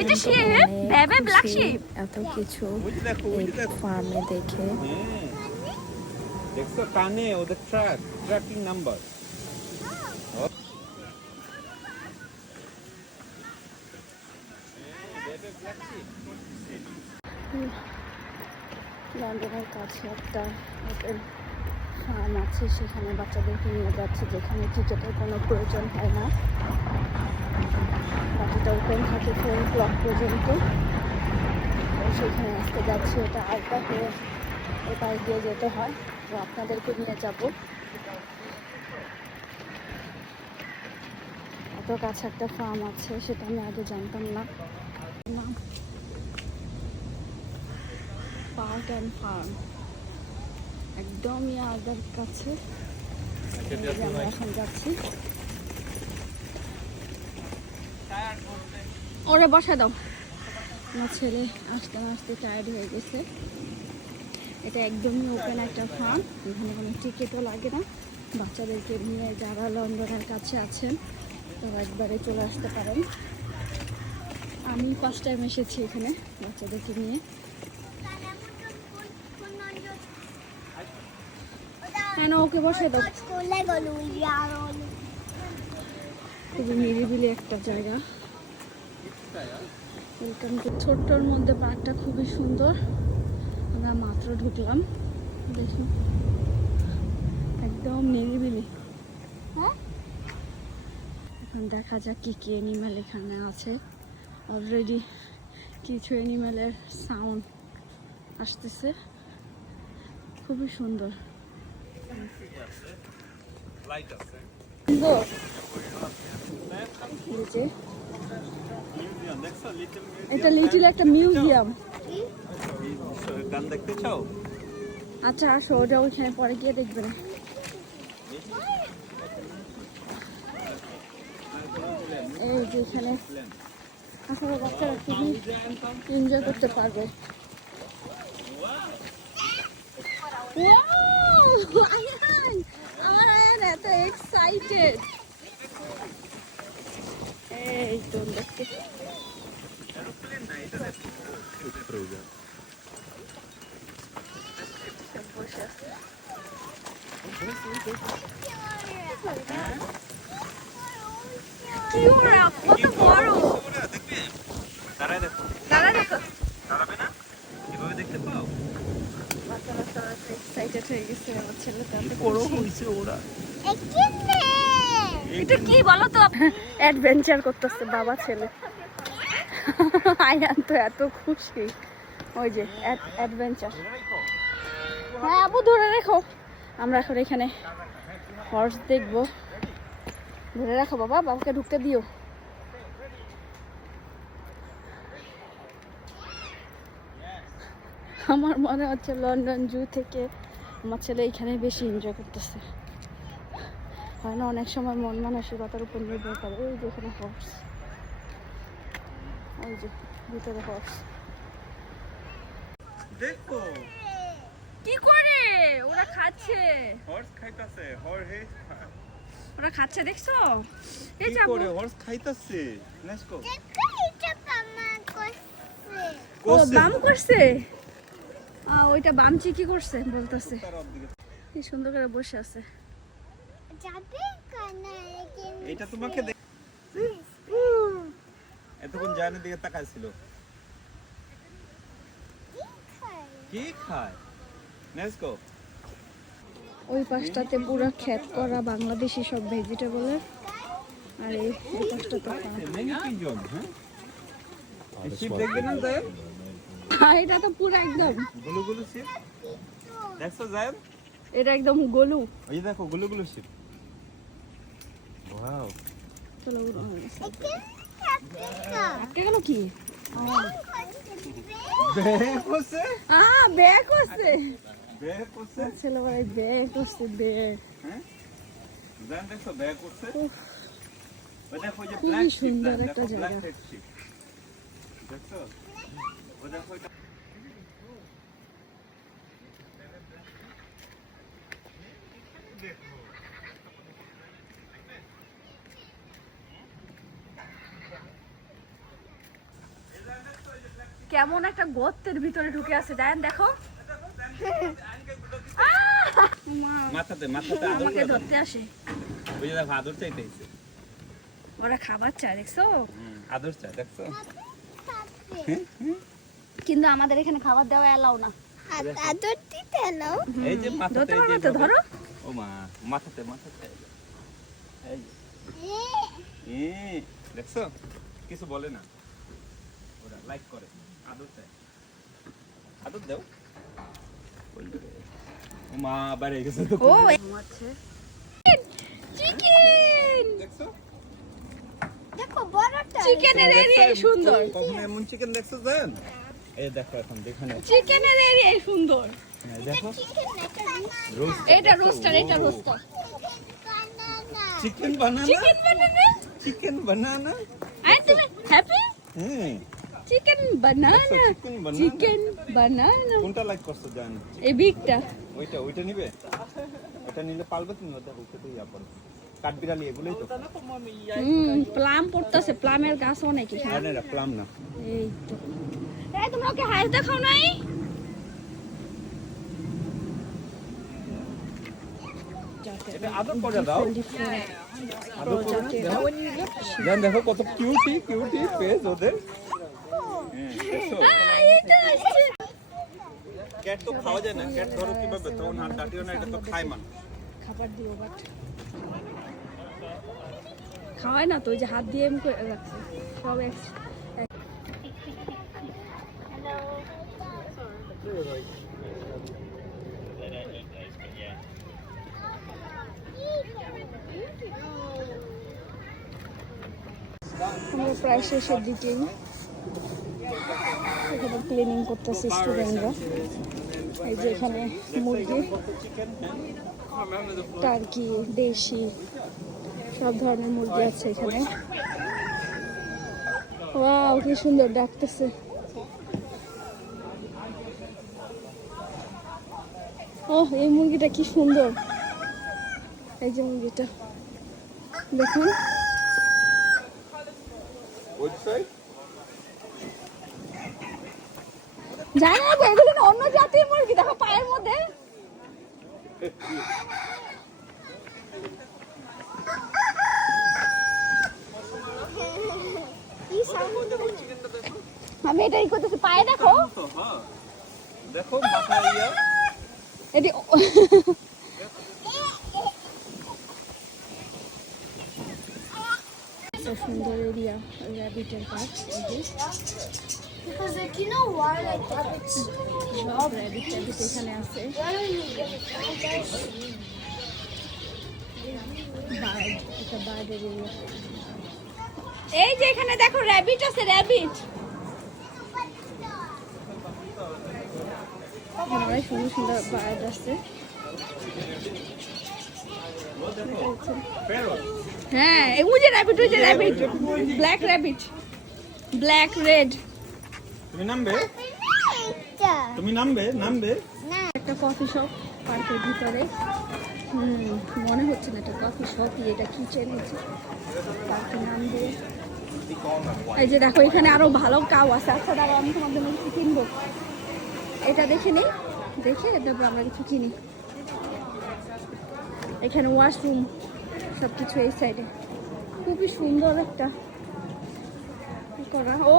এটা sheep? এত কিছু ফার্মে দেখে হ্যাঁ দেখছ কানে ওদের ট্রাক ট্র্যাকিং নাম্বার লন্ডনের কাছে একটা ফার্ম আছে সেখানে বাচ্চাদেরকে নিয়ে যাচ্ছে যেখানে টিকেটের কোনো প্রয়োজন হয় না। বাকিটা ওপেন থাকে ফোর ক্লক পর্যন্ত। সেখানে আজকে যাচ্ছি ওটা আলটা হয়ে ওই পাশ দিয়ে যেতে হয়। তো আপনাদেরকে নিয়ে যাব। এত কাছে একটা ফার্ম আছে সেটা আমি আগে জানতাম না। পার্ক অ্যান্ড ফার্ম একদমই আদার কাছে। যে এখন যাচ্ছি। ওরে বসা দাও। আমার ছেলে আসতে আসতে টায়ার্ড হয়ে গেছে। এটা একদমই ওপেন একটা ফার্ম এখানে কোনো টিকিটও লাগে না। বাচ্চাদেরকে নিয়ে যারা লন্ডনের কাছে আছেন তো একবারে চলে আসতে পারেন। আমি ফার্স্ট টাইম এসেছি এখানে বাচ্চাদেরকে নিয়ে। কেন ওকে বসে দাও। খুবই নিরিবিলি একটা জায়গা। ওয়েলকাম টু ছোট্টর মধ্যে পার্কটা খুবই সুন্দর। আমরা মাত্র ঢুকলাম। দেখুন একদম নিরিবিলি। এখন দেখা যাক কি কি অ্যানিম্যাল এখানে আছে। অলরেডি কিছু অ্যানিম্যালের সাউন্ড আসতেছে। খুবই সুন্দর। লাইট আছে। এটা লিটিল একটা মিউজিয়াম আচ্ছা আসো, ওটা ওইখানে পরে গিয়ে দেখবেন এই যে এখানে আসলে বাচ্চারা খুবই এনজয় করতে পারবে! এত এক্সাইটেড এই তো দেখতে কি ওরা কত বড়। দেখবে এক্সাইটেড হয়ে গেছে, আমার ছেলে তো এত বড় খুশি। ওরা এটা কি বলো তো? অ্যাডভেঞ্চার করতেছে বাবা ছেলে। আয়ান তো এত খুশি। ওই যে অ্যাডভেঞ্চার হ্যাঁ আবু, ধরে রেখো। আমরা এখন এখানে হর্স দেখব। ধরে রাখো বাবা, বাবাকে ঢুকতে দিও। আমার মনে হচ্ছে লন্ডন জু থেকে আমার ছেলে এখানে বেশি এনজয় করতেছে। হয় না অনেক সময় মন মানসিকতার উপর নির্ভর করে। ওই যে এখানে হর্স ওই যে ভিতরে হর্স দেখো। কি করে? ওরা খাচ্ছে। হর্স খাইতাছে হর্স ওরা খাচ্ছে দেখছ? এই কি যাব করে? হর্স খাইতাছে। গো ও বাম করছে? ওইটা বামচি কি করছে? বলতেছে। কি সুন্দর করে বসে আছে। এটা তোমাকে এতক্ষণ জানের দিকে তাকাইছিল। কি খায়? লেটস গো ওই পাশটাতে পুরো ক্ষেত করা বাংলাদেশি সব ভেজিটেবলের। আর এই farm। হ্যাঁ? শিপ দেখবে না যায় আর এটা তো পুরো একদম। গুলো গুলো শিপ দেখছ যায় এটা একদম গলু। ওই দেখো গুলো গুলো শিপ ওয়াও চলো আটকে গেল কি? ব্যাগ করছে আ ব্যাগ করছে ব্যাগ করছে ছেলে ভাই ব্যাগ করছে ব্যাগ। হ্যাঁ? জান ব্যাগ। দেখো যে ব্ল্যাক সুন্দর একটা জায়গা। দেখছ? দেখো কেমন একটা গর্তের ভিতরে ঢুকে আছে জানেন দেখো। মাথাতে মাথাতে আমাকে ধরতে আসে। দেখো আদর ওরা খাবার চায় দেখছ? আদর চাই দেখছ? কিন্তু আমাদের এখানে খাবার দেওয়া এলাও না। আদর দিতে নাও এই যে মাথাতে ধরতে ধরো। ও মা মাথাতে মাথাতে। এই দেখছ? কিছু বলে না। ওরা লাইক করে। আদর দাও। মা বাইরে গেছে। তো ও ঘুমাচ্ছে। চিকেন! দেখছ? দেখো বড়টা। চিকেনের এরিয়া সুন্দর। কখনো এমন চিকেন দেখছ জান? এই দেখো এখন দেখানে চিকেনের এরিয়া সুন্দর। হ্যাঁ, দেখো। চিকেন রোস্ট এটা রোস্টার এটা roaster banana chicken banana? Chicken banana? Chicken banana? I তুমি হ্যাপি হ্যাঁ। চিকেন বানানা চিকেন বানানা কোনটা লাইক করছ জান? এই বিগটা ওইটা ওইটা নিবে? ওটা নিলে পালবে তুমি ওটা ওকে তো ইয়া করো কাঠবিড়ালি এগুলোই তো। হুম প্লাম পড়তেছে প্লামের গাছ অনেক। না এখানে না প্লাম না। এই তো। এই তোমরা ওকে হাঁস দেখাও নাই? এটা আদর করে দাও। আদর করে প্রজাতির দাও। জান দেখো কত কিউটি কিউটি ফেস ওদের। ক্যাট তো খাওয়া যায় না। ক্যাট ধরো কীভাবে? তখন হাত কাটিও না, এটা তো খায় মানুষ। খাবার দিও বাট খাওয়ায় না তো, ওই যে হাত দিয়ে এমনি করে রাখছে। সব এক আমরা প্রায় শেষের দিকেই। এখানে ক্লিনিং করতেছে স্টুডেন্টরা এই যে এখানে মুরগি টার্কি দেশি, সব ধরনের মুরগি আছে এখানে। ওয়াও কি সুন্দর ডাকতেছে। ও এই মুরগিটা কি সুন্দর। এই যে মুরগিটা। দেখুন। জানি না অন্য জাতির মুরগি, দেখো পায়ের মধ্যে। আমি এটাই করতেছি, পায়ে দেখো। দেখো এটি সুন্দর area র্যাবিটের park because like you know why like rabbits সব এখানে আছে এই যে এখানে দেখো র্যাবিট আছে র্যাবিট অনেক সুন্দর সুন্দর বার্ড আছে। হ্যাঁ এই ওই যে র্যাবিট ওই যে rabbit black rabbit black red তুমি নামবে? তুমি নামবে? নামবে? একটা কফি শপ পার্কের ভিতরে। মনে হচ্ছে না এটা কফি শপই এটা কিচেন হচ্ছে? পার্কের নাম দিয়ে এই যে দেখো, এখানে আরও ভালো কাউ আছে। আচ্ছা দাঁড়াও, আমি তোমাদের কিছু কিনবো। এটা দেখে নিই দেখে তারপর আমরা কিছু কিনি। এখানে ওয়াশরুম সব কিছু এই সাইডে খুবই সুন্দর একটা করা। ও।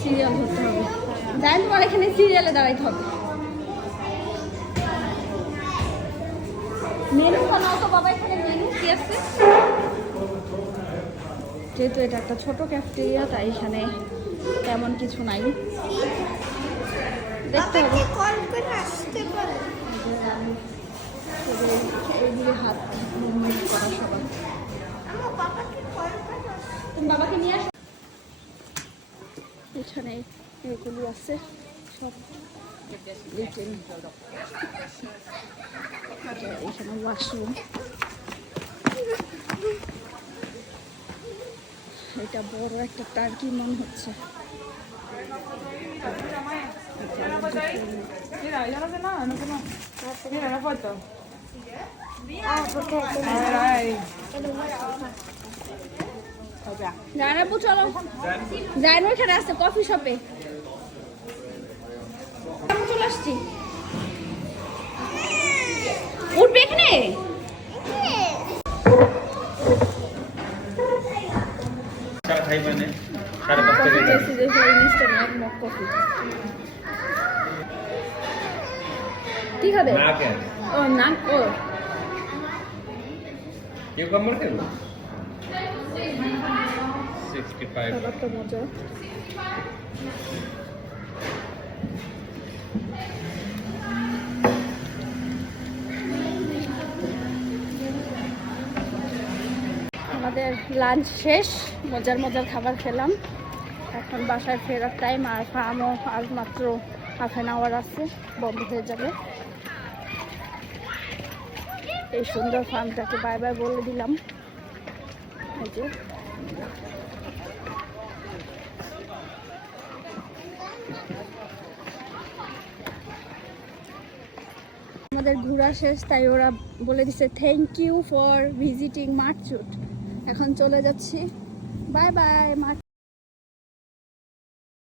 সিরিয়াল ধরতে হবে। জানেন তোমার এখানে সিরিয়ালে দাঁড়াইতে হবে। মেনু বানাও তো বাবা এখানে মেনু কি আছে? যেহেতু এটা একটা ছোট ক্যাফটেরিয়া তাই এখানে তেমন কিছু নাই। দেখতে হবে। হাত মুভমেন্ট করা সবাই তুমি বাবাকে নিয়ে আস এখানে এগুলি আছে সব এখানে ওয়াশরুম এটা বড় একটা টার্কি মনে হচ্ছে. Ah. না জানাব চলো। জানো এখানে আছে কফি শপে আমি চলে আসছি। উঠবে এখানে? কি খাবে না কেন ও না ও। কিউকাম্বার কেন সিক্সটি ফাইভ মজা। আমাদের লাঞ্চ শেষ মজার মজার খাবার খেলাম। এখন বাসায় ফেরার টাইম আর ফার্মও আজ মাত্র হাফ অ্যান আওয়ার আছে বন্ধ হয়ে যাবে। এই সুন্দর ফার্মটাকে বাই বাই বলে দিলাম। এই যে। আমাদের ঘোরা শেষ, তাই ওরা বলে দিছে থ্যাংক ইউ ফর ভিজিটিং মার্চুট এখন চলে যাচ্ছি। Bye bye March